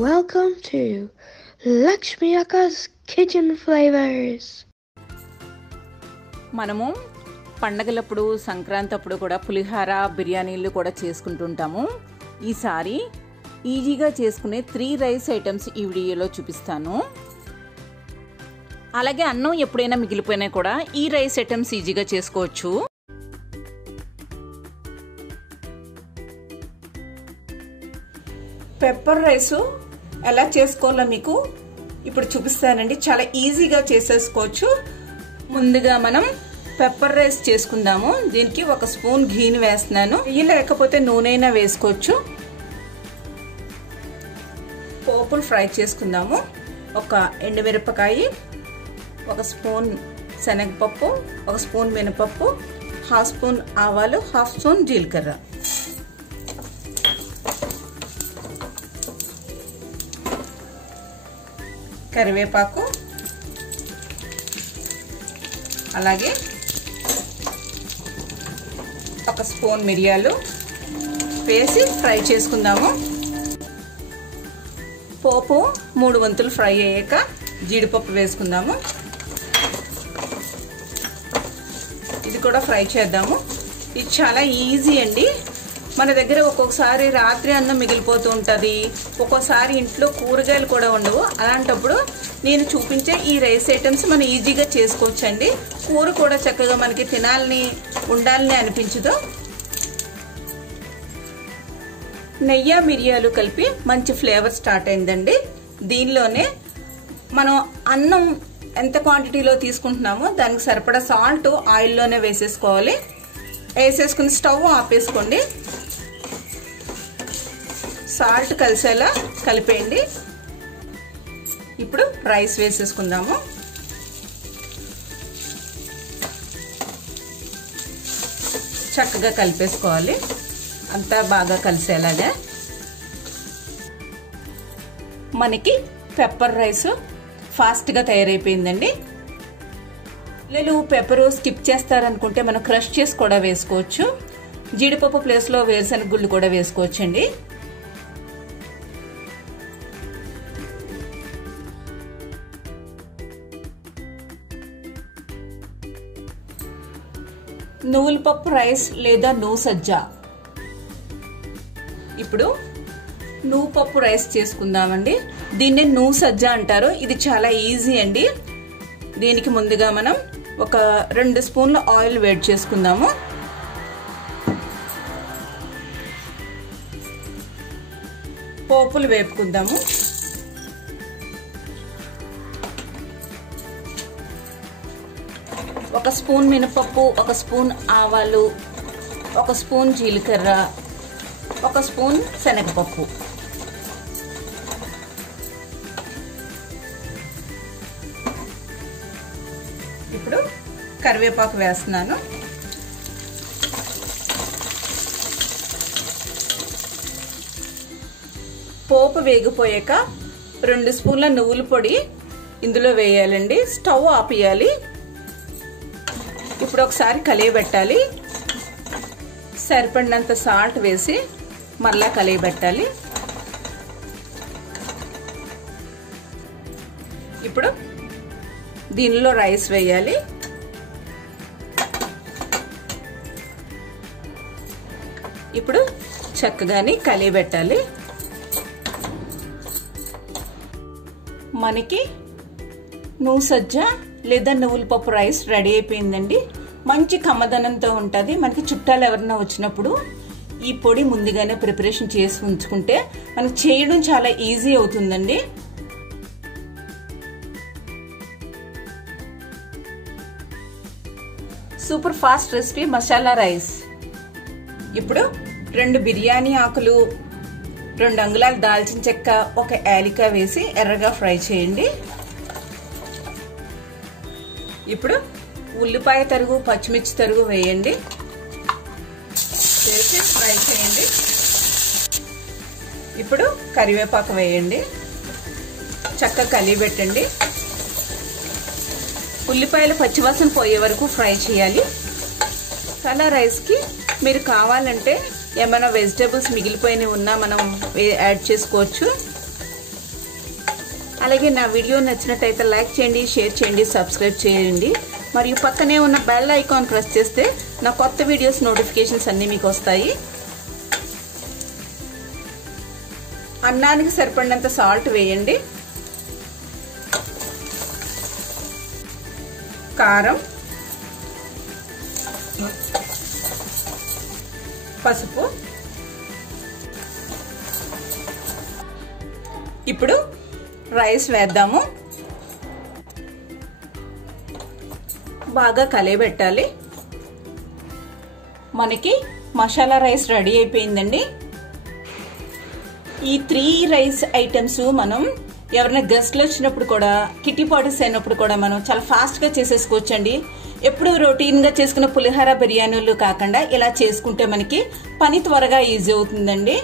welcome to Lakshmakka's Kitchen Flavors. మనము పండగలప్పుడు సంక్రాంతి అప్పుడు కూడా పులిహార బిర్యానీలు కూడా చేసుకుంటుంటాము. ఈసారి ఈజీగా చేసుకునే 3 రైస్ ఐటమ్స్ ఈ వీడియోలో చూపిస్తాను. అలాగే అన్నం ఎప్పుడైనా మిగిలిపోయినా కూడా ఈ రైస్ ఐటమ్స్ ఈజీగా చేసుకోవచ్చు. పెప్పర్ రైస్ ఎలా చేసుకోవాలో మీకు ఇప్పుడు చూపిస్తానండి. చాలా ఈజీగా చేసేసుకోవచ్చు. ముందుగా మనం పెప్పర్ రైస్ చేసుకుందాము. దీనికి 1 స్పూన్ ఘీని వేస్తున్నాను. నెయ్యి లేకపోతే నూనెైనా వేసుకోవచ్చు. పోపులు ఫ్రై చేసుకుందాము. 1 ఎండుమిరపకాయ, 1 స్పూన్ శనగపప్పు, 1 స్పూన్ మినపప్పు, 1/2 స్పూన్ ఆవాలు, 1/2 స్పూన్ జీలకర్ర, కరివేపాకు, అలాగే 1 స్పూన్ మిరియాలు వేసి ఫ్రై చేసుకుందాము. పోపు 3 వంతులు ఫ్రై అయ్యాక జీడిపప్పు వేసుకుందాము. ఇది కూడా ఫ్రై చేద్దాము. ఇది చాలా ఈజీ అండి. మన దగ్గర ఒక్కొక్కసారి రాత్రి అన్నం మిగిలిపోతూ ఉంటుంది, ఒక్కోసారి ఇంట్లో కూరగాయలు కూడా ఉండవు. అలాంటప్పుడు నేను చూపించే ఈ రైస్ ఐటమ్స్ మనం ఈజీగా చేసుకోవచ్చండి. కూర కూడా చక్కగా మనకి తినాలని ఉండాలని అనిపించదు. నెయ్యి మిరియాలు కలిపి మంచి ఫ్లేవర్ స్టార్ట్ అయిందండి. దీనిలోనే మనం అన్నం ఎంత క్వాంటిటీలో తీసుకుంటున్నామో దానికి సరిపడా సాల్ట్ ఆయిల్లోనే వేసేసుకోవాలి. వేసేసుకుని స్టవ్ ఆపేసుకోండి. సాల్ట్ కలిసేలా కలిపేయండి. ఇప్పుడు రైస్ వేసేసుకుందాము. చక్కగా కలిపేసుకోవాలి, అంతా బాగా కలిసేలాగా. మనకి పెప్పర్ రైస్ ఫాస్ట్గా తయారైపోయిందండి. పిల్లలు పెప్పరు స్కిప్ చేస్తారనుకుంటే మనం క్రష్ చేసి కూడా వేసుకోవచ్చు. జీడిపప్పు ప్లేస్లో వేరుశనగ గుళ్ళు కూడా వేసుకోవచ్చండి. నువ్వుల పప్పు రైస్ లేదా నువ్వు సజ్జ. ఇప్పుడు నువ్వు పప్పు రైస్ చేసుకుందామండి. దీన్ని నువ్వు సజ్జ అంటారు. ఇది చాలా ఈజీ అండి. దీనికి ముందుగా మనం 2 స్పూన్ల ఆయిల్ వేడి చేసుకుందాము. పోపులు వేపుకుందాము. ఒక స్పూన్ మినపప్పు, 1 స్పూన్ ఆవాలు, 1 స్పూన్ జీలకర్ర, 1 స్పూన్ శనగపప్పు, ఇప్పుడు కరివేపాకు వేస్తున్నాను. పోపు వేగిపోయాక 2 స్పూన్ల నువ్వుల పొడి ఇందులో వేయాలండి. స్టవ్ ఆపేయాలి. ఇప్పుడు ఒకసారి కలియబెట్టాలి. సరిపడినంత సాల్ట్ వేసి మరలా కలియబెట్టాలి. ఇప్పుడు దీనిలో రైస్ వేయాలి. ఇప్పుడు చక్కగాని కలియబెట్టాలి. మనకి నువ్వు సజ్జ లేదా నువ్వుల పప్పు రైస్ రెడీ అయిపోయిందండి. మంచి కమ్మదనంతో ఉంటుంది. మనకి చుట్టాలు ఎవరైనా వచ్చినప్పుడు ఈ పొడి ముందుగానే ప్రిపరేషన్ చేసి ఉంచుకుంటే మనకి చేయడం చాలా ఈజీ అవుతుందండి. Super fast recipe masala rice. ఇప్పుడు 2 బిర్యానీ ఆకులు, 2 అంగుళాల దాల్చిన చెక్క, 1 యాలక్కాయ వేసి ఎర్రగా ఫ్రై చేయండి. ఇప్పుడు ఉల్లిపాయ తరుగు, పచ్చిమిర్చి తరుగు వేయండి. వేసి ఫ్రై చేయండి. ఇప్పుడు కరివేపాకు వేయండి. చక్కగా కలియబెట్టండి. ఉల్లిపాయలు పచ్చివాసన పోయే వరకు ఫ్రై చేయాలి. మసాలా రైస్కి మీరు కావాలంటే ఏమైనా వెజిటేబుల్స్ మిగిలిపోయినవి ఉన్నా మనం యాడ్ చేసుకోవచ్చు. అలాగే నా వీడియో నచ్చినట్టయితే లైక్ చేయండి, షేర్ చేయండి, సబ్స్క్రైబ్ చేయండి. మరియు పక్కనే ఉన్న బెల్ ఐకాన్ ప్రెస్ చేస్తే నా కొత్త వీడియోస్ నోటిఫికేషన్స్ అన్నీ మీకు వస్తాయి. అన్నానికి సరిపడినంత సాల్ట్ వేయండి. కారం, పసుపు. ఇప్పుడు రైస్ వేద్దాము. బాగా కలియబెట్టాలి. మనకి మసాలా రైస్ రెడీ అయిపోయిందండి. ఈ 3 రైస్ ఐటమ్స్ మనం ఎవరైనా గెస్ట్లు వచ్చినప్పుడు కూడా, కిట్టి పార్టీస్ అయినప్పుడు కూడా మనం చాలా ఫాస్ట్గా చేసేసుకోవచ్చండి. ఎప్పుడు రొటీన్గా చేసుకున్న పులిహోర బిర్యానీలు కాకుండా ఇలా చేసుకుంటే మనకి పని త్వరగా ఈజీ అవుతుందండి.